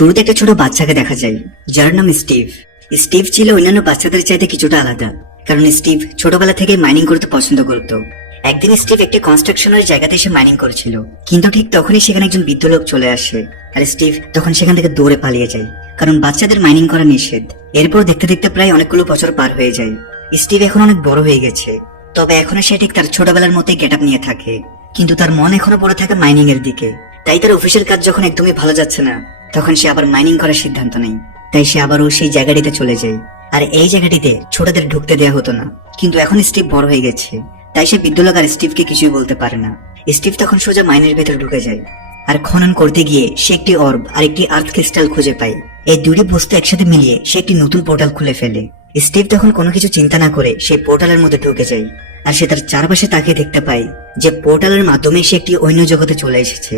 শুরুতে একটা ছোট বাচ্চাকে দেখা যায় যার নাম স্টিভ। স্টিভ ছিল অন্যান্য বাচ্চাদের চাইতে কিছুটা আলাদা, কারণ স্টিভ ছোটবেলা থেকে মাইনিং করতে পছন্দ করত। একদিন স্টিভ একটি কনস্ট্রাকশনের জায়গাতে এসে মাইনিং করেছিল, কিন্তু ঠিক তখনই সেখানে একজন বৃদ্ধ লোক চলে আসে। আর স্টিভ তখন সেখান থেকে দৌড়ে পালিয়ে যায়, কারণ বাচ্চাদের মাইনিং করা নিষেধ। এরপর দেখতে দেখতে প্রায় অনেকগুলো বছর পার হয়ে যায়। স্টিভ এখন অনেক বড় হয়ে গেছে, তবে এখনো সে ঠিক তার ছোটবেলার মতোই গেট আপ নিয়ে থাকে, কিন্তু তার মন এখনো পড়ে থাকে মাইনিং এর দিকে। তাই তার অফিসের কাজ যখন একদমই ভালো যাচ্ছে না, তখন সে আবার মাইনিং করার সিদ্ধান্ত নেয়। তাই সে আবারও সেই জায়গাটিতে চলে যায়। আর এই জায়গাটিতে ছোটদের ঢুকতে দেওয়া হতো না, কিন্তু এখন স্টিভ বড় হয়ে গেছে, তাই সে বৃদ্ধ লোক আর স্টিভকে কিছুই বলতে পারে না। স্টিভ তখন সোজা মাইনের ভেতর ঢুকে যায়, আর খনন করতে গিয়ে সে একটি অর্ব আর একটি আর্থ ক্রিস্টাল খুঁজে পায়। এই দুটি বস্তু একসাথে মিলিয়ে সে একটি নতুন পোর্টাল খুলে ফেলে। স্টিভ তখন কোনো কিছু চিন্তা না করে সেই পোর্টালের মধ্যে ঢুকে যায়, আর সে তার চারপাশে তাকিয়ে দেখতে পায় যে পোর্টালের মাধ্যমে সে একটি অন্য জগতে চলে এসেছে।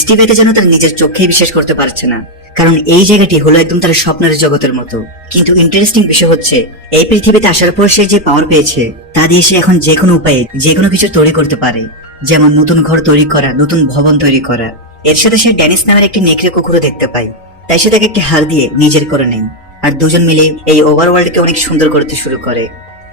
স্টিভ এতে যেন তার নিজের চোখেই বিশ্বাস করতে পারছে না, কারণ এই জায়গাটি হলো একদম তার স্বপ্নের জগতের মতো। কিন্তু ইন্টারেস্টিং বিষয় হচ্ছে, এই পৃথিবীতে আসার পর সে যে পাওয়ার পেয়েছে তা দিয়ে সে এখন যে কোনো উপায়ে যে কোনো কিছু তৈরি করতে পারে, যেমন নতুন ঘর তৈরি করা, নতুন ভবন তৈরি করা। এর সাথে সে ড্যানিস নামের একটি নেকড়ে কুকুরও দেখতে পায়, তাই সে তাকে একটি হার দিয়ে নিজের করে নেয়। আর দুজন মিলে এই ওভারওয়ার্ল্ডকে অনেক সুন্দর করতে শুরু করে,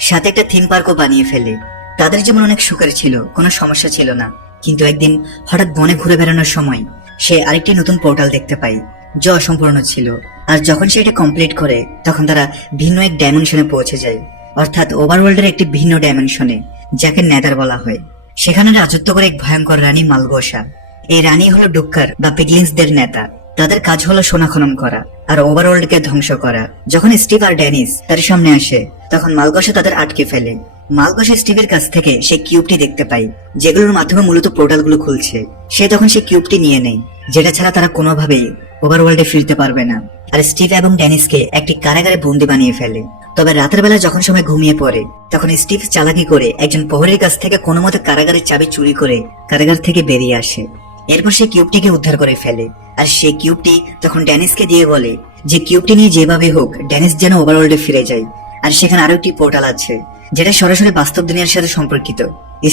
সাথে একটা থিম পার্কও বানিয়ে ফেলে। তাদের যেমন অনেক সুখের ছিল, কোনো সমস্যা ছিল না, কিন্তু একদিন হঠাৎ বনে ঘুরে বেড়ানোর সময় সে আরেকটি নতুন পোর্টাল দেখতে পায়, যা অসম্পূর্ণ ছিল। আর যখন সে এটা কমপ্লিট করে, তখন তারা ভিন্ন এক ডাইমেনশনে পৌঁছে যায়, অর্থাৎ ওভারওয়ার্ল্ডের একটি ভিন্ন ডাইমেনশনে, যাকে নেদার বলা হয়। সেখানে রাজত্ব করে এক ভয়ঙ্কর রানী মালগোসা। এই রানী হলো ডুক্কার বা পিগলিন্সদের নেতা। তাদের কাজ হলো সোনা খনন করা আর ওভারওয়ার্ল্ডকে ধ্বংস করা। যখন স্টিভ আর ড্যানিস তার সামনে আসে, তখন মালগোসা তাদের আটকে ফেলে। মালগোসা স্টিভের কাছ থেকে সেই কিউবটি দেখতে পায়, যেগুলোর মাধ্যমে মূলত পোর্টালগুলো খুলছে। সে তখন সেই কিউবটি নিয়ে নেয়, যেটা ছাড়া তারা কোনোভাবেই ওভারওয়ার্ল্ডে ফিরতে পারবে না। আর স্টিভ এবং ড্যানিসকে একটি কারাগারে বন্দি বানিয়ে ফেলে। তবে রাতের বেলা যখন সময় ঘুমিয়ে পড়ে, তখন স্টিভ চালাকি করে একজন প্রহরীর কাছ থেকে কোনো মতে কারাগারের চাবি চুরি করে কারাগার থেকে বেরিয়ে আসে। এরপর সে কিউবটিকে উদ্ধার করে ফেলে, আর সেই কিউবটি তখন ড্যানিসকে দিয়ে বলে যে কিউবটি নিয়ে যেভাবে হোক ড্যানিস যেন ওভারওয়ার্ল্ডে ফিরে যায়। আর সেখানে আরো একটি পোর্টাল আছে, যেটা সরাসরি বাস্তব দুনিয়ার সাথে সম্পর্কিত।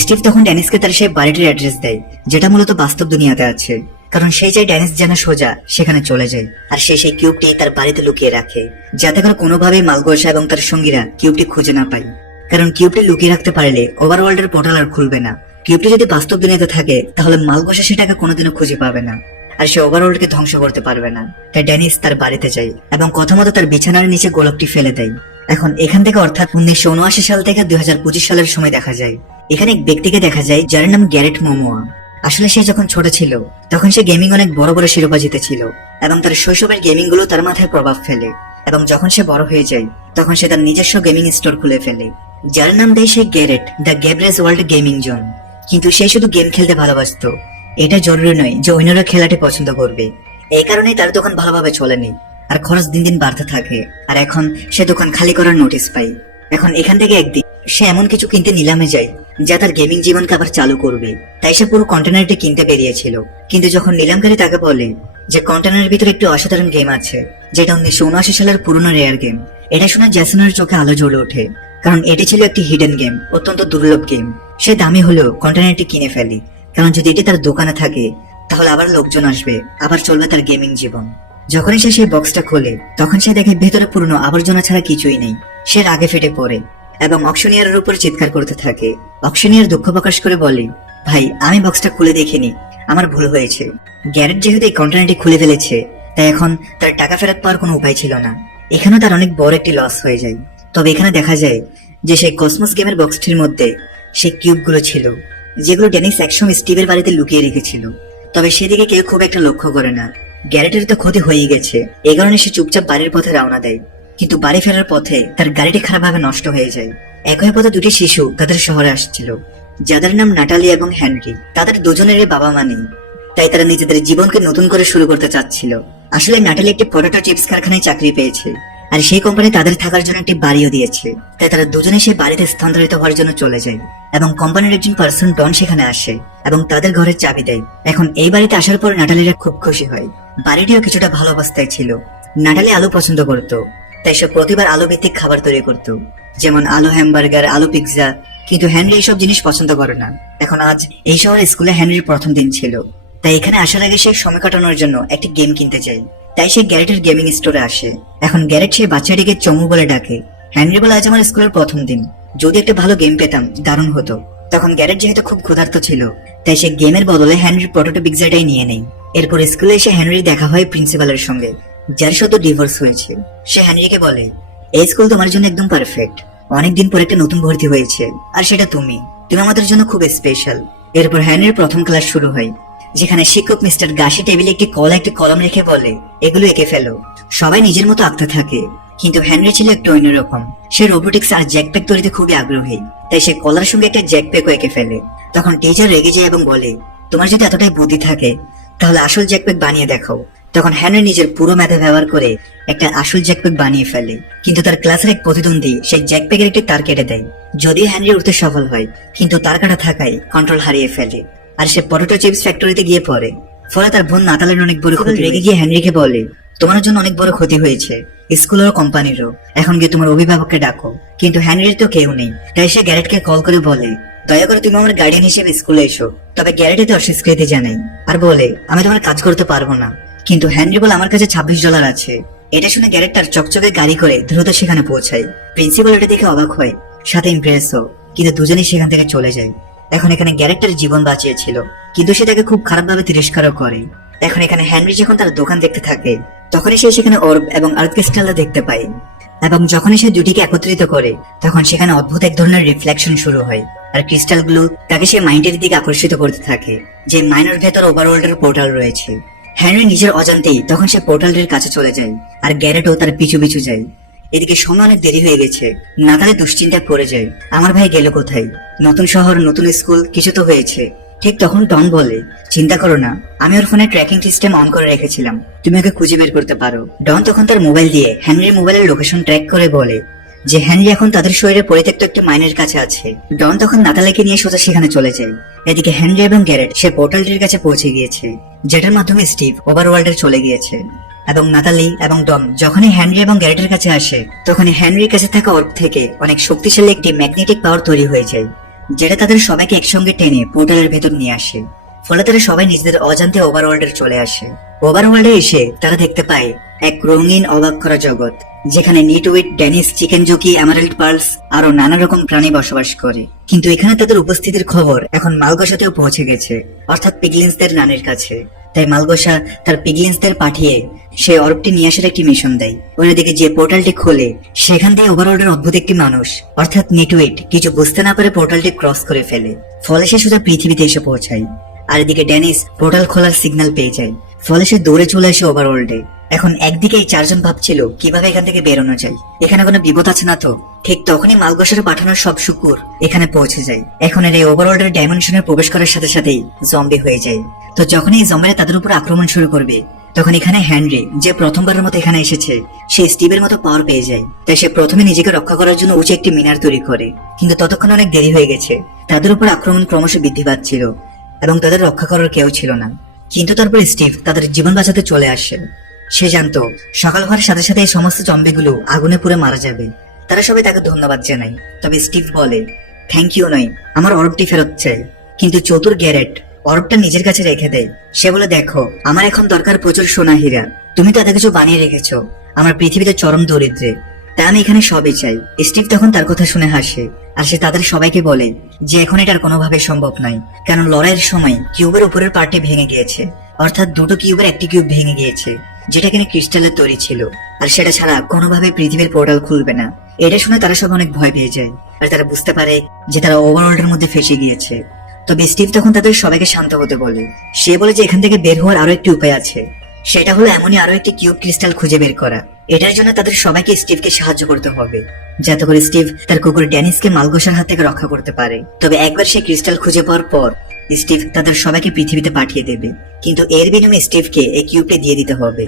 স্টিভ তখন ড্যানিসকে তার সেই বাড়িটির অ্যাড্রেস দেয়, যেটা মূলত বাস্তব দুনিয়াতে আছে, কারণ সেই চাই ড্যানিস যেন সোজা সেখানে চলে যায়। আর সে সেই কিউবটি তার বাড়িতে লুকিয়ে রাখে, যাতে করে কোনোভাবেই মালগোসা এবং তার সঙ্গীরা কিউবটি খুঁজে না পায়। কারণ কিউবটি লুকিয়ে রাখতে পারলে ওভারওয়ার্ল্ডের পোর্টাল আর খুলবে না। কিউবটি যদি বাস্তব দুনিয়াতে থাকে, তাহলে মালগোসা সেটাকে কোনোদিনও খুঁজে পাবে না, আর সে ওভারওয়ার্ল্ডকে ধ্বংস করতে পারবে না। তাই ড্যানিস তার বাড়িতে যায় এবং কথা মতো তার বিছানার নিচে গোলাপটি ফেলে দেয়। এখন এখান থেকে অর্থাৎ 1979 সাল থেকে 2025 সালের সময় দেখা যায়, এখানে এক ব্যক্তিকে দেখা যায় যার নাম গ্যারেট মোমোয়া। আসলে সে যখন ছোট ছিল, তখন সে গেমিং অনেক বড় বড় শিরোপা জিতেছিল, এবং তার শৈশবের গেমিং গুলো তার মাথায় প্রভাব ফেলে। এবং যখন সে বড় হয়ে যায়, তখন সে তার নিজস্ব গেমিং স্টোর খুলে ফেলে, যার নাম দেয় সে গ্যারেট দ্য গ্যাব্রেস ওয়ার্ল্ড গেমিং জোন। কিন্তু সে শুধু গেম খেলতে ভালোবাসতো, এটা জরুরি নয় যে অন্যরা খেলাটি পছন্দ করবে। এই কারণেই তার দোকান ভালোভাবে চলেনি, আর খরচ দিন দিন বাড়তে থাকে। আর এখন সে দোকান খালি করার নোটিশ পায়। এখন এখান থেকে একদিন সে এমন কিছু কিনতে নিলামে যায়, যা তার গেমিং জীবনকে আবার চালু করবে। তাই সে পুরো কন্টেনারটি কিনতে বেরিয়েছিল, কিন্তু যখন নিলামকারী তাকে বলে যে কন্টেনারের ভিতরে একটি অসাধারণ গেম আছে, যেটা 1979 সালের পুরনো রেয়ার গেম, এটা শুনে জ্যাসনের চোখে আলো জ্বলে ওঠে, কারণ এটি ছিল একটি হিডেন গেম, অত্যন্ত দুর্লভ গেম। সে দামি হলেও কন্টেনারটি কিনে ফেলে, কারণ যদি এটি তার দোকানে থাকে, তাহলে আবার লোকজন আসবে, আবার চলবে তার গেমিং জীবন। যখনই সে সেই বক্সটা খোলে, তখন সে দেখে ভেতরে পুরনো আবর্জনা ছাড়া কিছুই নেই। সে রাগে ফেটে পড়ে এবং অকশনিয়ারের উপর চিৎকার করতে থাকে। অকশনিয়ার দুঃখ প্রকাশ করে বলে, ভাই, আমি বক্সটা খুলে দেখিনি, আমার ভুল হয়েছে। গ্যারেট যেহেতু এই কন্টেনারটি খুলে ফেলেছে, তাই এখন তার টাকা ফেরত পাওয়ার কোনো উপায় ছিল না। এখানেও তার অনেক বড় একটি লস হয়ে যায়। তবে এখানে দেখা যায় যে সেই কসমোস গেমের বক্সটির মধ্যে সেই কিউবগুলো ছিল, যেগুলো ড্যানিস একসময় স্টিভের বাড়িতে লুকিয়ে রেখেছিল। তবে সেদিকে কেউ খুব একটা লক্ষ্য করে না। গ্যারেটের তো ক্ষতি হয়ে গেছে, এই কারণে সে চুপচাপ বাড়ির পথে রওনা দেয়। কিন্তু বাড়ি ফেরার পথে তার গাড়িটি খারাপভাবে নষ্ট হয়ে যায়। একই পথে দুটি শিশু তাদের শহরে আসছিল, যাদের নাম নাটালি এবং হেনরি। তাদের দুজনেরই বাবা মা নেই, তাই তারা নিজেদের জীবনকে নতুন করে শুরু করতে চাচ্ছিল। আসলে নাটালি একটি পটেটো চিপস কারখানায় চাকরি পেয়েছে, আর সেই কোম্পানি তাদের থাকার জন্য একটি বাড়িও দিয়েছে। তাই তারা দুজনে সেই বাড়িতে স্থানান্তরিত হওয়ার জন্য চলে যায়, এবং কোম্পানির একজন পার্সন ডন সেখানে আসে এবং তাদের ঘরের চাবি দেয়। এখন এই বাড়িতে আসার পর নাটালিরা খুব খুশি হয়। বাড়িটিও কিছুটা ভালো অবস্থায় ছিল। নাটালি আলু পছন্দ করত, তাই সে প্রতিবার আলু ভিত্তিক খাবার তৈরি করত, যেমন আলু হ্যামবার্গার, আলু পিৎজা। কিন্তু হেনরি এইসব জিনিস পছন্দ করে না। এখন আজ এই শহরে স্কুলে হেনরির প্রথম দিন ছিল, তাই এখানে আসার আগে সে সময় কাটানোর জন্য একটি গেম কিনতে চায়। তাই সে গ্যারেটের গেমিং স্টোরে আসে। এখন গ্যারেট সেই বাচ্চাটিকে চমু বলে ডাকে। হেনরি বলে, আজ আমার স্কুলের প্রথম দিন, যদি একটা ভালো গেম পেতাম দারুণ হতো। তখন গ্যারেট যেহেতু খুব ক্ষুধার্ত ছিল, তাই সে গেমের বদলে হেনরির প্রোটোটাইপ পিৎজাটাই নিয়ে নেয়। এরপর স্কুলে এসে হেনরির দেখা হয় প্রিন্সিপালের সঙ্গে, যার সদ্য ডিভোর্স হয়েছে। সে হেনরিকে বলে, এই স্কুল তোমার জন্য একদম পারফেক্ট, অনেকদিন পর একটা নতুন ভর্তি হয়েছে, আর সেটা তুমি আমাদের জন্য খুব স্পেশাল। এরপর হেনরির প্রথম ক্লাস শুরু হয়, যেখানে শিক্ষক মিস্টার গাশি টেবিলে একটি কলম রেখে বলে, এগুলো এঁকে ফেলো। সবাই নিজের মতো আঁকতে থাকে, কিন্তু হেনরি ছিল একটু অন্যরকম। সে রোবোটিক্স আর জ্যাকপ্যাক তৈরিতে খুবই আগ্রহী, তাই সে কলার সঙ্গে একটা জ্যাকপ্যাকও এঁকে ফেলে। তখন টিচার রেগে যায় এবং বলে, তোমার যদি এতটাই বুদ্ধি থাকে তাহলে আসল জ্যাকপ্যাক বানিয়ে দেখাও। তখন হেনরি নিজের পুরো মেধা ব্যবহার করে একটা আসল জ্যাকপ্যাক বানিয়ে ফেলে, কিন্তু তার ক্লাসের এক প্রতিদ্বন্দ্বী সেই জ্যাকপ্যাকের একটি তার কেটে দেয়। যদিও হেনরি উঠতে সফল হয়, কিন্তু তার কাটা থাকায় কন্ট্রোল হারিয়ে ফেলে, আর সে পটেটো চিপস ফ্যাক্টরিতে গিয়ে পড়ে। ফলে তার বোন নাতালের অনেক বড় ক্ষতি। রেগে গিয়ে হেনরিকে বলে, তোমার জন্য অনেক বড় ক্ষতি হয়েছে, স্কুলের কোম্পানিরও, এখন গিয়ে তোমার অভিভাবককে ডাকো। কিন্তু হেনরির তো কেউ নেই, তাই সে গ্যারেটকে কল করে বলে, দয়া করে তুমি আমার গার্ডিয়ান হিসেবে স্কুলে এসো। তবে গ্যারেটে তো অস্বীকৃতি জানাই আর বলে, আমি তোমার কাজ করতে পারবো না। কিন্তু হেনরি বলে, আমার কাছে $26 আছে। এটা শুনে গ্যারেট তার চকচকে গাড়ি করে দ্রুত সেখানে পৌঁছায়। প্রিন্সিপাল এটা দেখে অবাক হয়, সাথে ইমপ্রেসও, কিন্তু দুজনেই সেখান থেকে চলে যায়। এখন এখানে গ্যারেক্টার জীবন বাঁচিয়েছিল, কিন্তু সে তাকে খুব খারাপভাবে তিরস্কারও করে। এখন এখানে হেনরি যখন তার দোকান দেখতে থাকে, তখনই সে সেখানে অর্ব এবং আর্থ ক্রিস্টালটা দেখতে পায়, এবং যখনই সে দুটিকে একত্রিত করে তখন সেখানে অদ্ভুত এক ধরনের রিফ্লেকশন শুরু হয়, আর ক্রিস্টালগুলো তাকে সে মাইন্ডের দিকে আকর্ষিত করতে থাকে, যে মাইনের ভেতর ওভারওয়ার্ল্ডের পোর্টাল রয়েছে। হেনরি নিজের অজান্তেই তখন সে পোর্টালটির কাছে চলে যায়, আর গ্যারেটও তার পিছু পিছু যায়। এদিকে সময় অনেক দেরি হয়ে গেছে, নাতালে দুশ্চিন্তায় পড়ে যায়, আমার ভাই গেল কোথায়? নতুন শহর, নতুন স্কুল, কিছু তো হয়েছে। ঠিক তখন ডন বলে, চিন্তা করো না, আমি ওর ফোনে ট্র্যাকিং সিস্টেম অন করে রেখেছিলাম, তুমি ওকে খুঁজে বের করতে পারো। ডন তখন তার মোবাইল দিয়ে হেনরির মোবাইলের লোকেশন ট্র্যাক করে বলে যে হেনরি এখন তাদের শরীরে পরিত্যক্ত একটি মাইনের কাছে আছে। ডন তখন নাতালেকে নিয়ে সোজা সেখানে চলে যায়। এদিকে হেনরি এবং গ্যারেট সে পোর্টালটির কাছে পৌঁছে গিয়েছে, যেটার মাধ্যমে স্টিভ ওভারওয়ার্ল্ডে চলে গিয়েছে। এবং নাতালি এবং ডন যখনই হেনরি এবং গ্যারেটের কাছে আসে, তখনই হেনরির কাছে থাকা অর্ব থেকে অনেক শক্তিশালী একটি ম্যাগনেটিক পাওয়ার তৈরি হয়ে যায়, যেটা তাদের সবাইকে একসঙ্গে টেনে পোর্টালের ভেতর নিয়ে আসে। ফলে তারা সবাই নিজেদের অজান্তে ওভারওয়ার্ল্ডে চলে আসে। ওভারওয়ার্ল্ডে এসে তারা দেখতে পায় এক রঙিন অবাক করা জগৎ, যেখানে নিটউইট, ড্যানিস, চিকেন জকি, এমারাল্ড পার্লস আরো নানা রকম প্রাণী বসবাস করে। কিন্তু এখানে তাদের উপস্থিতির খবর এখন মালগোসাতেও পৌঁছে গেছে, অর্থাৎ পিগলিন্সদের নানের কাছে। তাই মালগোসা তার পিগলিন্সদের পাঠিয়ে সে অর্বটি নিয়ে আসার একটি মিশন দেয়। অন্যদিকে যে পোর্টালটি খোলে, সেখান দিয়ে ওভারওয়ার্ল্ডের অদ্ভুত একটি মানুষ, অর্থাৎ নিটউইট, কিছু বুঝতে না পারে পোর্টালটি ক্রস করে ফেলে। ফলে সে সোজা পৃথিবীতে এসে পৌঁছায়। আর এদিকে ড্যানিস পোর্টাল খোলার সিগন্যাল পেয়ে যায়, ফলে সে দৌড়ে চলে আসে ওভারওয়ার্ল্ডে। এখন একদিকে এই চারজন ভাবছিল কিভাবে এখান থেকে বেরোনো যায়, এখানে কোনো বিপদ আছে না তো। ঠিক তখনই মালগোসার পাঠানোর সব শুকুর এখানে পৌঁছে যায়। এখন এর এই ওভারওয়ার্ল্ডের ডাইমেনশনে প্রবেশ করার সাথে সাথেই জম্বি হয়ে যায়। তো যখনই এই জম্বিরা তাদের উপর আক্রমণ শুরু করবে, তখন এখানে হেনরি, যে প্রথমবারের মতো এখানে এসেছে, সে স্টিভের মতো পাওয়ার পেয়ে যায়। তাই সে প্রথমে নিজেকে রক্ষা করার জন্য উঁচু একটি মিনার তৈরি করে, কিন্তু ততক্ষণ অনেক দেরি হয়ে গেছে। তাদের উপর আক্রমণ ক্রমশ বৃদ্ধি পাচ্ছিল এবং তাদের রক্ষা করার কেউ ছিল না। কিন্তু তারপর স্টিভ তাদের জীবন বাঁচাতে চলে আসে। সে জানতো সকাল হওয়ার সাথে সাথে এই সমস্ত জম্বিগুলো আগুনে পুড়ে মারা যাবে। তারা সবাই তাকে ধন্যবাদ জানায়, তবে স্টিভ বলে, থ্যাংক ইউ নয়, আমার অর্বটি ফেরত চাই। কিন্তু চতুর গ্যারেট অর্বটা নিজের কাছে রেখে দেয়। সে বলে, দেখো, আমার এখন দরকার প্রচুর সোনা হীরা, তুমি তো এত কিছু বানিয়ে রেখেছো, আমার পৃথিবীতে চরম দরিদ্রে, তাই আমি এখানে সবই চাই। স্টিভ তখন তার কথা শুনে হাসে, আর সে তাদের সবাইকে বলে যে এখন এটার কোনোভাবে সম্ভব নয়, কারণ লড়াইয়ের সময় কিউবের উপরের পার্টটি ভেঙে গিয়েছে, অর্থাৎ দুটো কিউবের একটি কিউব ভেঙে গিয়েছে, যেটা কিনা ক্রিস্টালের তৈরি ছিল, আর সেটা ছাড়া কোনোভাবে পৃথিবীর পোর্টাল খুলবে না। এটা শুনে তারা সব অনেক ভয় পেয়ে যায়, আর তারা বুঝতে পারে যে তারা ওভারওয়ার্ল্ডের মধ্যে ফেসে গিয়েছে। তবে স্টিভ তখন তাদের সবাইকে শান্ত হতে বলে। সে বলে যে এখান থেকে বের হওয়ার আরো একটি উপায় আছে, সেটা হলো এমনই আরো একটি কিউব ক্রিস্টাল খুঁজে বের করা। এটার জন্য তাদের সবাইকে স্টিভকে সাহায্য করতে হবে, যাতে করে স্টিভ তার কুকুর ড্যানিসকে মালগোসার হাত থেকে রক্ষা করতে পারে। তবে একবার সে ক্রিস্টাল খুঁজে পাওয়ার পর স্টিভ তাদের সবাইকে পৃথিবীতে পাঠিয়ে দেবে, কিন্তু এর বিনিময়ে স্টিভকে এই কিউবটি দিয়ে দিতে হবে।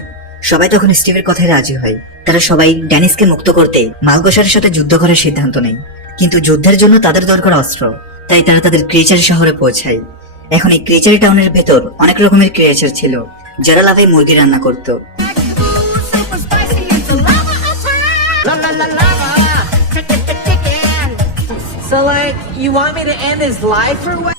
সবাই তখন স্টিভের কথায় রাজি হয়। তারা সবাই ড্যানিসকে মুক্ত করতে মালগোসার সাথে যুদ্ধ করার সিদ্ধান্ত নেয়, কিন্তু যুদ্ধের জন্য তাদের দরকার অস্ত্র। তাই তারা তাদের ক্রিয়েচার শহরে পৌঁছায়। এখন এই ক্রিয়েচার টাউনের ভেতর অনেক রকমের ক্রিয়েচার ছিল, যারা লাভায় মুরগি রান্না করত। So like, you want me to end his life or what?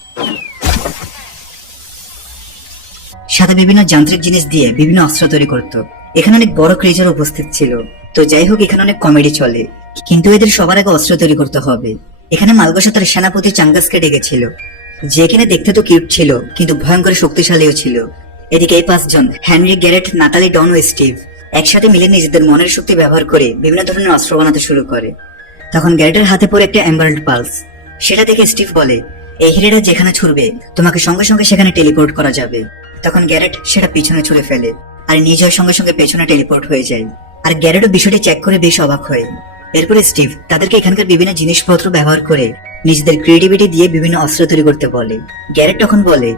সাথে বিভিন্ন যান্ত্রিক জিনিস দিয়ে বিভিন্ন অস্ত্র তৈরি করত। এখানে অনেক বড় ক্রিয়েচার উপস্থিত ছিল। তো যাই হোক, এখানে অনেক কমেডি চলে, কিন্তু এদের সবার আগে অস্ত্র তৈরি করতে হবে। এখানে মালগোসা তার সেনাপতি চাঙ্গাসকে ডেকেছিল, যে কিনা দেখতে তো কিউট ছিল কিন্তু ভয়ঙ্কর শক্তিশালীও ছিল। এদিকে এই পাঁচজন, হেনরি, গ্যারেট, নাতালি, ডন ও স্টিভ, একসাথে মিলে নিজেদের মনের শক্তি ব্যবহার করে বিভিন্ন ধরনের অস্ত্র বানাতে শুরু করে। তখন গ্যারেটের হাতে পড়ে একটা এমারাল্ড পালস। সেটা দেখে স্টিভ বলে, এই হিরেটা যেখানে ছুড়বে তোমাকে সঙ্গে সঙ্গে সেখানে টেলিপোর্ট করা যাবে। তখন গ্যারেট সেটা পিছনে ছুড়ে ফেলে আর নিজের সঙ্গে সঙ্গে পেছনে টেলিপোর্ট হয়ে যায়। আর গ্যারেটও বিষয়টি চেক করে বেশ অবাক হয়। এরপরে স্টিভ তাদেরকে এখানকার বিভিন্ন জিনিসপত্র ব্যবহার করে নিজেদের ক্রিয়েটিভিটি দিয়ে বিভিন্ন অস্ত্র তৈরি করতে বলে। গ্যারেট তখন বলে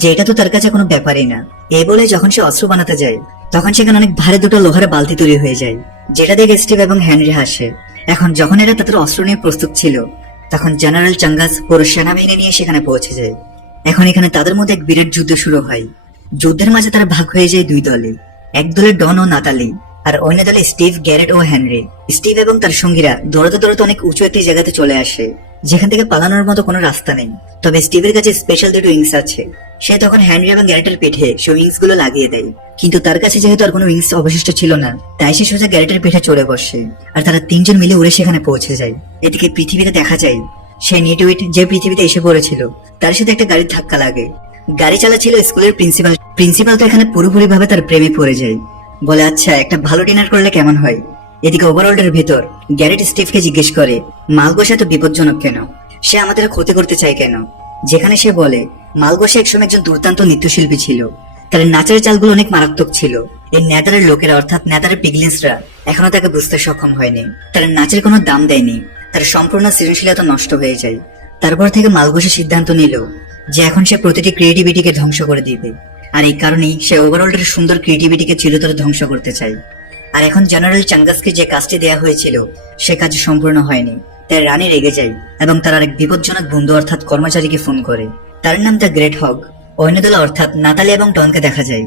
যে এটা তো তার কাছে কোনো ব্যাপারই না। এই বলে যখন সে অস্ত্র বানাতে যায়, তখন সেখানে অনেক ভারী দুটো লোহার বালতি তৈরি হয়ে যায়, যেটা দেখে স্টিভ এবং হেনরি হাসে। এখন যখন এরা তাদের অস্ত্র নিয়ে প্রস্তুত ছিল, তখন জেনারেল চাঙ্গাস পুরো সেনাবাহিনী নিয়ে সেখানে পৌঁছে যায়। এখন এখানে তাদের মধ্যে এক বিরাট যুদ্ধ শুরু হয়। যুদ্ধের মাঝে তারা ভাগ হয়ে যায় দুই দলে, এক দলে ডন ও নাতালি, আর অন্য দলে স্টিভ, গ্যারেট ও হেনরি। স্টিভ এবং তার সঙ্গীরা দৌড়াতে দৌড়াতে অনেক উঁচু একটি জায়গাতে চলে আসে, যেখান থেকে পালানোর মতো কোনো রাস্তা নেই। তবে স্টিভের কাছে স্পেশাল দুটো উইংস আছে। সে তখন হেনরি এবং গ্যারেটের পিঠে সে উইংস গুলো লাগিয়ে দেয়, কিন্তু তার কাছে যেহেতু আর কোনো উইংস অবশিষ্ট ছিল না, তাই সে সোজা গ্যারেটের পিঠে চড়ে বসে, আর তারা তিনজন মিলে উড়ে সেখানে পৌঁছে যায়। এদিকে পৃথিবীতে দেখা যায় সে নিটুইট যে পৃথিবীতে এসে পড়েছিল, তার সাথে একটা গাড়ির ধাক্কা লাগে। গাড়ি চালাচ্ছিল স্কুলের প্রিন্সিপাল তো এখানে পুরোপুরি ভাবে তার প্রেমে পড়ে যায়, বলে আচ্ছা একটা ভালো ডিনার করলে কেমন হয়। এদিকে ওভারওয়ার্ল্ডের ভেতর গ্যারেট স্টিভকে জিজ্ঞেস করে, মালগোসা তো বিপজ্জনক কেন, সে আমাদের ক্ষতি করতে চায় কেন? যেখানে সে বলে মালগোসা একসময় একজন দুর্দান্ত নৃত্যশিল্পী ছিল, তার নাচের চালগুলো অনেক মারাত্মক ছিল। এই নেদারের লোকেরা অর্থাৎ নেদারের পিগলিন্সরা এখনো তাকে বুঝতে সক্ষম হয়নি, তার নাচের কোনো দাম দেয়নি, তার সম্পূর্ণ সৃজনশীলতা নষ্ট হয়ে যায়। তারপর থেকে মালগোসা সিদ্ধান্ত নিল যে এখন সে প্রতিটি ক্রিয়েটিভিটিকে ধ্বংস করে দিবে, আর এই কারণেই সে ওভারঅলের সুন্দর ক্রিয়েটিভিটিকে চিরতরে ধ্বংস করতে চায়। আর এখন জেনারেল চাঙ্গাসকে যে কাজটি দেয়া হয়েছিল সে কাজ সম্পূর্ণ হয়নি, তাই রানী রেগে যায় এবং তার আরেক বিপজ্জনক বন্ধু অর্থাৎ কর্মচারীকে ফোন করে। তার নাম দ্য গ্রেট হগ। অন্য দলে অর্থাৎ নাতালি এবং ডনকে দেখা যায়,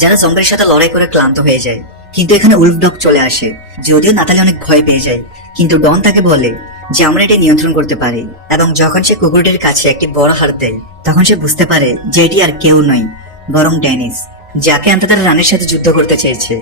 যারা জম্বির সাথে লড়াই করে ক্লান্ত হয়ে যায়। কিন্তু এখানে উলফ ডগ চলে আসে। যদিও নাতালি অনেক ভয় পেয়ে যায়, কিন্তু ডন তাকে বলে যে আমরা এটি নিয়ন্ত্রণ করতে পারি, এবং যখন সে কুকুরটির কাছে একটি বড় হাড় দেয়, তখন সে বুঝতে পারে যে এটি আর কেউ নয় বরং ড্যানিস, যাকে আনতে তারা রানীর সাথে যুদ্ধ করতে চেয়েছে।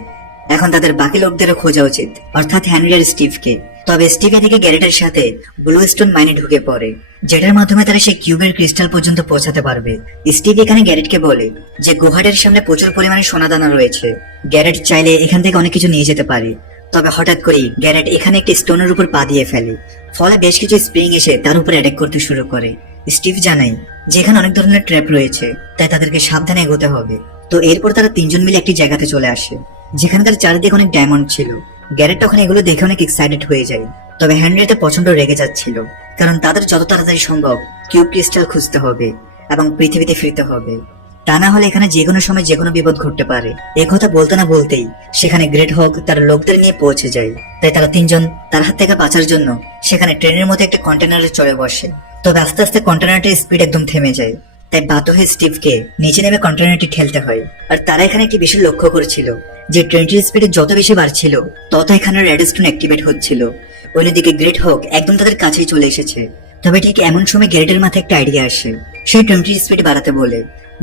এখন তাদের বাকি লোকদেরও খোঁজা উচিত, অর্থাৎ হেনরি আর স্টিভকে। তবে স্টিভ এদিকে গ্যারেটের সাথে ব্লু স্টোন মাইনে ঢুকে পড়ে, যেটার মাধ্যমে তারা সেই কিউবের ক্রিস্টাল পর্যন্ত পৌঁছাতে পারবে। স্টিভ এখানে গ্যারেটকে বলে যে গুহাটির সামনে প্রচুর পরিমাণে সোনাদানা রয়েছে, গ্যারেট চাইলে এখান থেকে অনেক কিছু নিয়ে যেতে পারে। তবে হঠাৎ করেই গ্যারেট এখানে একটি স্টোনের উপর পা দিয়ে ফেলে, ফলে বেশ কিছু স্প্রিং এসে তার উপর অ্যাটাক করতে শুরু করে। স্টিভ জানায় যে এখানে অনেক ধরনের ট্র্যাপ রয়েছে, তাই তাদেরকে সাবধানে এগোতে হবে। তো এরপর তারা তিনজন মিলে একটি জায়গাতে চলে আসে, যেখানকার চারিদিকে অনেক ডায়মন্ড ছিল। গ্যারেট তখন এগুলো দেখে অনেক এক্সাইটেড হয়ে যায়, তবে হেনরিতে প্রচন্ড রেগে যাচ্ছিল, কারণ তাদের যত তাড়াতাড়ি সম্ভব কিউব ক্রিস্টাল খুঁজতে হবে এবং পৃথিবীতে ফিরতে হবে, তা না হলে এখানে যে কোনো সময় যে কোনো বিপদ ঘটতে পারে। এই কথা বলতে না বলতেই সেখানে গ্রেট হক তার লোকদের নিয়ে পৌঁছে যায়, তাই তারা তিনজন তার হাত থেকে বাঁচার জন্য সেখানে ট্রেনের মধ্যে একটা কন্টেনারে চড়ে বসে। তবে আস্তে আস্তে কন্টেনারটির স্পিড একদম থেমে যায়, তাই বাধ্য হয়ে স্টিভকে নিচে নেমে কন্টেনারটি ঠেলতে হয়। আর তারা এখানে একটি বিষয় লক্ষ্য করেছিল যে ট্রেনটির স্পিড যত বেশি বাড়ছিল তত এখানে রেডস্টোন অ্যাক্টিভেট হচ্ছিল। অন্যদিকে গ্রেট হক একদম তাদের কাছেই চলে এসেছে। তবে ঠিক এমন সময় গ্যারেটের মাথায় একটা আইডিয়া আসে, সেই ট্রেনটির স্পিড বাড়াতে বলে,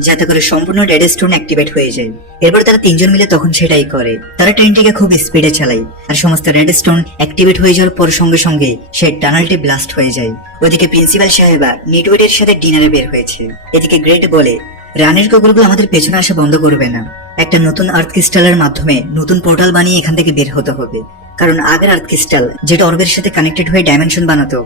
যাতে করে সম্পূর্ণ রেডস্টোন অ্যাক্টিভেট হয়ে যায়। এরপর তারা তিনজন মিলে তখন সেটাই করে। তারা ট্রেনটিকে খুব স্পিডে চালায়, আর সমস্ত রেডস্টোন অ্যাক্টিভেট হয়ে যাওয়ার পর সঙ্গে সঙ্গে সেই টানেলটি ব্লাস্ট হয়ে যায়। ওইদিকে প্রিন্সিপাল সাহেবা নিটউডের সাথে ডিনারে বের হয়েছে। এদিকে গ্রেট বলে রানের কুকুরগুলো আমাদের পেছনে আসা বন্ধ করবে না, একটা নতুন আর্থ ক্রিস্টালের মাধ্যমে নতুন পোর্টাল বানিয়ে এখান থেকে বের হতে হবে, কারণ আগের আর্থ ক্রিস্টাল যেটা অর্বের সাথে কানেক্টেড হয়ে ডাইমেনশন বানাতো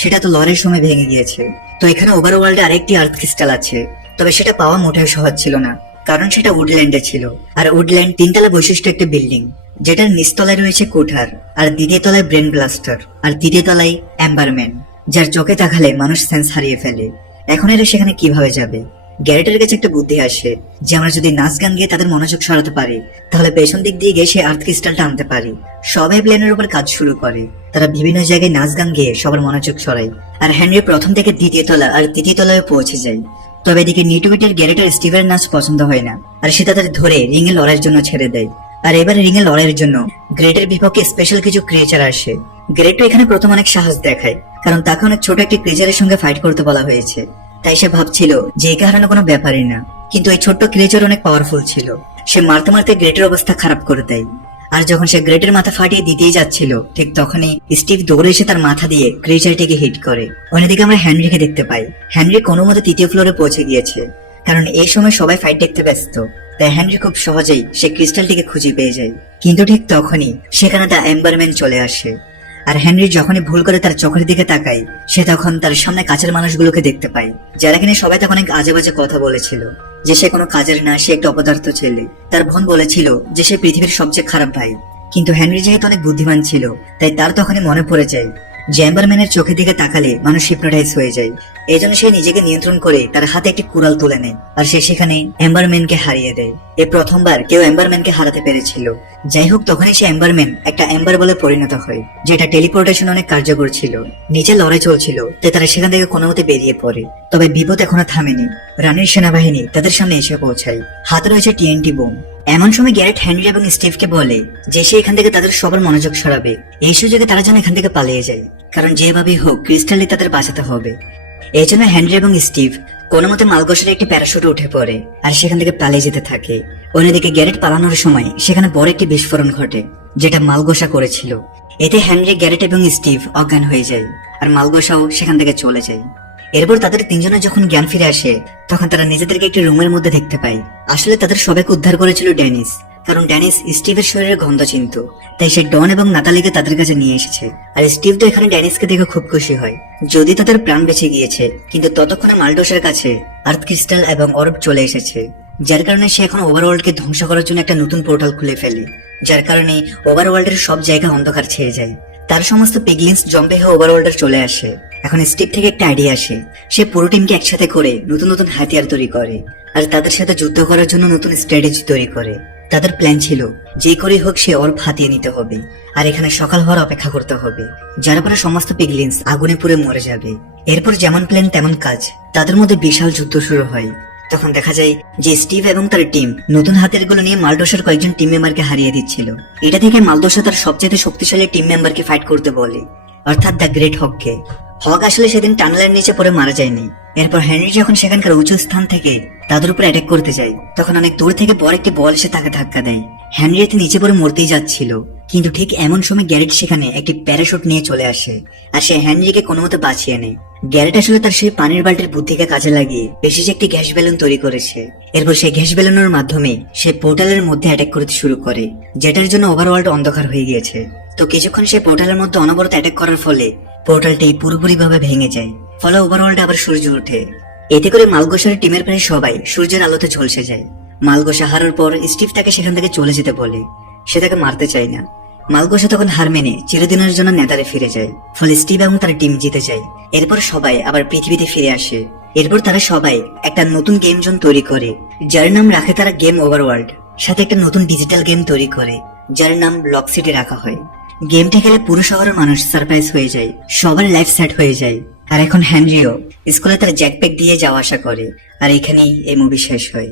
সেটা তো লড়াইয়ের সময় ভেঙে গিয়েছে। তো এখানে ওভারওয়ার্ল্ডে আরেকটি আর্থ ক্রিস্টাল আছে, তবে সেটা পাওয়া মোটেও সহজ ছিল না, কারণ সেটা উডল্যান্ডে ছিল। আর উডল্যান্ড তিনতলা বৈশিষ্ট্য একটা বিল্ডিং, যেটার নিচতলায় রয়েছে কোঠার, আর দ্বিতীয় তলায় ব্রেন ব্লাস্টার, আর তৃতীয় তলায় অ্যাম্বারম্যান, যার চোখে তাকালে মানুষ সেন্স হারিয়ে ফেলে। এখন এরা সেখানে কিভাবে যাবে? গ্যারেটের কাছে একটা বুদ্ধি আসে যে আমরা যদি নাচ গান গিয়ে তাদের মনোযোগ সরাতে পারি, তাহলে পেছন দিক দিয়ে গিয়ে সেই আর্থ ক্রিস্টালটা আনতে পারি। সবাই প্ল্যানের উপর কাজ শুরু করে, তারা বিভিন্ন জায়গায় নাচ গান গিয়ে সবার মনোযোগ সরায়। আর হেনরি প্রথম থেকে দ্বিতীয় তলা আর তৃতীয় তলায় পৌঁছে যায়। তবে এদিকে নিটউইটের গ্যারেটের স্টিভের নাচ পছন্দ হয় না, আর সে তাদের ধরে রিং এ লড়াইয়ের জন্য ছেড়ে দেয়। আর এবারে রিং এ লড়াইয়ের জন্য গ্রেটের বিপক্ষে স্পেশাল কিছু ক্রিয়েচার আসে। গ্রেটও এখানে প্রথম অনেক সাহস দেখায়, কারণ তাকে অনেক ছোট একটি ক্রিয়েচারের সঙ্গে ফাইট করতে বলা হয়েছে, তাই সে ভাবছিল যে একে হারানো কোনো ব্যাপারই না। কিন্তু এই ছোট্ট ক্রিয়েচার অনেক পাওয়ারফুল ছিল, সে মারতে মারতে গ্রেটের অবস্থা খারাপ করে দেয়। আর যখন সে গ্রেটের মাথা ফাটিয়ে দিতেই যাচ্ছিল, ঠিক তখনই স্টিভ দৌড়ে এসে তার মাথা দিয়ে ক্রিচারটিকে হিট করে। অন্যদিকে আমরা হেনরিকে দেখতে পাই। হেনরি কোনো মতে 3য় ফ্লোরে পৌঁছে গিয়েছে, কারণ এই সময় সবাই ফাইট দেখতে ব্যস্ত। তাই হেনরি খুব সহজেই সে ক্রিস্টালটিকে খুঁজে পেয়ে যায়। কিন্তু ঠিক তখনই সেখানে দ্য এম্বারম্যান চলে আসে। আর হেনরি যখনই ভুল করে তার চোখের দিকে তাকায়, সে তখন তার সামনে কাছের মানুষগুলোকে দেখতে পায়, যারা কিনা সবাই তখন অনেক আজে বাজে কথা বলেছিল, যে সে কোনো কাজের না, সে একটা অপদার্থ ছেলে। তার বোন বলেছিল যে সে পৃথিবীর সবচেয়ে খারাপ ভাই। কিন্তু হেনরি যেহেতু অনেক বুদ্ধিমান ছিল, তাই তার তখনই মনে পড়ে যায় যে এম্বারম্যানের চোখের দিকে তাকালে মানুষ হিপনোটাইজ হয়ে যায়। এই জন্য সে নিজেকে নিয়ন্ত্রণ করে তার হাতে একটি কুড়াল তুলে নেয়, আর সে সেখানে এম্বারম্যানকে হারিয়ে দেয়। এই প্রথমবার কেউ এম্বারম্যানকে হারাতে পেরেছিল। যাই হোক, তখনই সে এম্বারম্যান একটা এম্বার বলে পরিণত হয়, যেটা টেলিপোর্টেশন অনেক কার্যকর ছিল। নিচে লড়াই চলছিল, তাই তারা সেখান থেকে কোনো মতে বেরিয়ে পড়ে। তবে বিপদ এখনো থামেনি। রানীর সেনাবাহিনী তাদের সামনে এসে পৌঁছায়, হাতে রয়েছে TNT বোম। এমন সময় গ্যারেট হেনরি এবং স্টিভকে বলে যে সে এখান থেকে তাদের সবার মনোযোগ সরাবে। এই সুযোগে তারা যেন এখান থেকে পালিয়ে যায়, কারণ যেভাবেই হোক ক্রিস্টালে তাদের বাঁচাতে হবে। এই জন্য হেনরি এবং স্টিভ কোনো মতে মালগোসার একটি প্যারাশুটে উঠে পড়ে আর সেখান থেকে পালিয়ে যেতে থাকে। অন্যদিকে গ্যারেট পালানোর সময় সেখানে বড় একটি বিস্ফোরণ ঘটে, যেটা মালগোসা করেছিল। এতে হেনরি, গ্যারেট এবং স্টিভ অজ্ঞান হয়ে যায়, আর মালগোসাও সেখান থেকে চলে যায়। এরপর তাদের তিনজনের যখন জ্ঞান ফিরে আসে, তখন তারা নিজেদেরকে একটি রুমের মধ্যে দেখতে পায়। আসলে তাদের সবাইকে উদ্ধার করেছিল ড্যানিস, কারণ ড্যানিস স্টিভের শরীরে গন্ধ চিনত, তাই সে ডন এবং নাতালিকে তাদের কাছে নিয়ে এসেছে। আর স্টিভ তো এখানে ড্যানিসকে দেখে খুব খুশি হয়, যদি তাদের প্রাণ বেঁচে গিয়েছে। কিন্তু ততক্ষণে মাল্ডোসের কাছে আর্থ ক্রিস্টাল এবং অরব চলে এসেছে, যার কারণে সে এখন ওভারওয়ার্ল্ডকে ধ্বংস করার জন্য একটা নতুন পোর্টাল খুলে ফেলে, যার কারণে ওভারওয়ার্ল্ডের সব জায়গা অন্ধকার ছেয়ে যায়। তার সমস্ত পিগলিন্স জম্পে হয়ে ওভারওয়ার্ল্ডে চলে আসে। এখন স্টিভ থেকে একটা আইডিয়া আসে, সে পুরো টিমকে একসাথে করে নতুন নতুন হাতিয়ার তৈরি করে, আর তাদের সাথে যুদ্ধ করার জন্য নতুন স্ট্র্যাটেজি তৈরি করে। তাদের প্ল্যান ছিল যে করে হোক সে অর্ব হাতিয়ে নিতে হবে, আর এখানে সকাল হওয়ার অপেক্ষা করতে হবে, যার পরে সমস্ত পিগলিন্স আগুনে পুড়ে মরে যাবে। এরপর যেমন প্ল্যান তেমন কাজ, তাদের মধ্যে বিশাল যুদ্ধ শুরু হয়। তখন দেখা যায় যে স্টিভ এবং তার টিম নতুন হাতিয়ারগুলো নিয়ে মালডোসার কয়েকজন টিম মেম্বারকে হারিয়ে দিচ্ছিল। এটা থেকে মালডোসা তার সবচেয়ে শক্তিশালী টিম মেম্বারকে ফাইট করতে বলে, অর্থাৎ দ্য গ্রেট হককে। হক আসলে সেদিন টানেলের নিচে পড়ে মারা যায়নি। এরপর হেনরি যখন সেখানকার উঁচু স্থান থেকে তাদের উপর অ্যাটাক করতে যায়, তখন অনেক দূর থেকে বড় একটি বল এসে তাকে ধাক্কা দেয়। হেনরি এতে নিচে পড়ে মরতেই যাচ্ছিল, কিন্তু ঠিক এমন সময় গ্যারেট সেখানে একটি প্যারাশুট নিয়ে চলে আসে, আর সে হেনরিকে কোনো মতে বাঁচিয়ে নেয়। গ্যারেট আসলে তার সেই পানির বাল্টির বুদ্ধিকে কাজে লাগিয়ে বেশি যে একটি গ্যাস বেলুন তৈরি করেছে। এরপর সেই গ্যাস বেলুনের মাধ্যমে সে পোর্টালের মধ্যে অ্যাটাক করতে শুরু করে, যেটার জন্য ওভারওয়ার্ল্ড অন্ধকার হয়ে গিয়েছে। তো কিছুক্ষণ সে পোর্টালের মধ্যে অনবরত অ্যাটাক করার ফলে পোর্টালটি পুরোপুরি ভাবে ভেঙে যায়, ফলে ওভারওয়ার্ল্ডে আবার সূর্য ওঠে। এতে করে মালগোসার টিমের প্রায় সবাই সূর্যের আলোতে ঝলসে যায়। মালগোসা হারার পর স্টিভ তাকে সেখান থেকে চলে যেতে বলে, সে তাকে মারতে চায় না। মালগোসা তখন হার মেনে চিরদিনের জন্য নেতারে ফিরে যায়, ফলে স্টিভ এবং তার টিম জিতে যায়। এরপর সবাই আবার পৃথিবীতে ফিরে আসে। এরপর তারা সবাই একটা নতুন গেম জোন তৈরি করে, যার নাম রাখে তারা গেম ওভারওয়ার্ল্ড। সাথে একটা নতুন ডিজিটাল গেম তৈরি করে, যার নাম লক সিটি রাখা হয়। গেমটা খেলে পুরো শহরের মানুষ সারপ্রাইজ হয়ে যায়, সবার লাইফ সেট হয়ে যায়। আর এখন হেনরিও স্কুলে তার জ্যাকপ্যাক দিয়ে যাওয়া আসা করে। আর এখানেই এই মুভি শেষ হয়।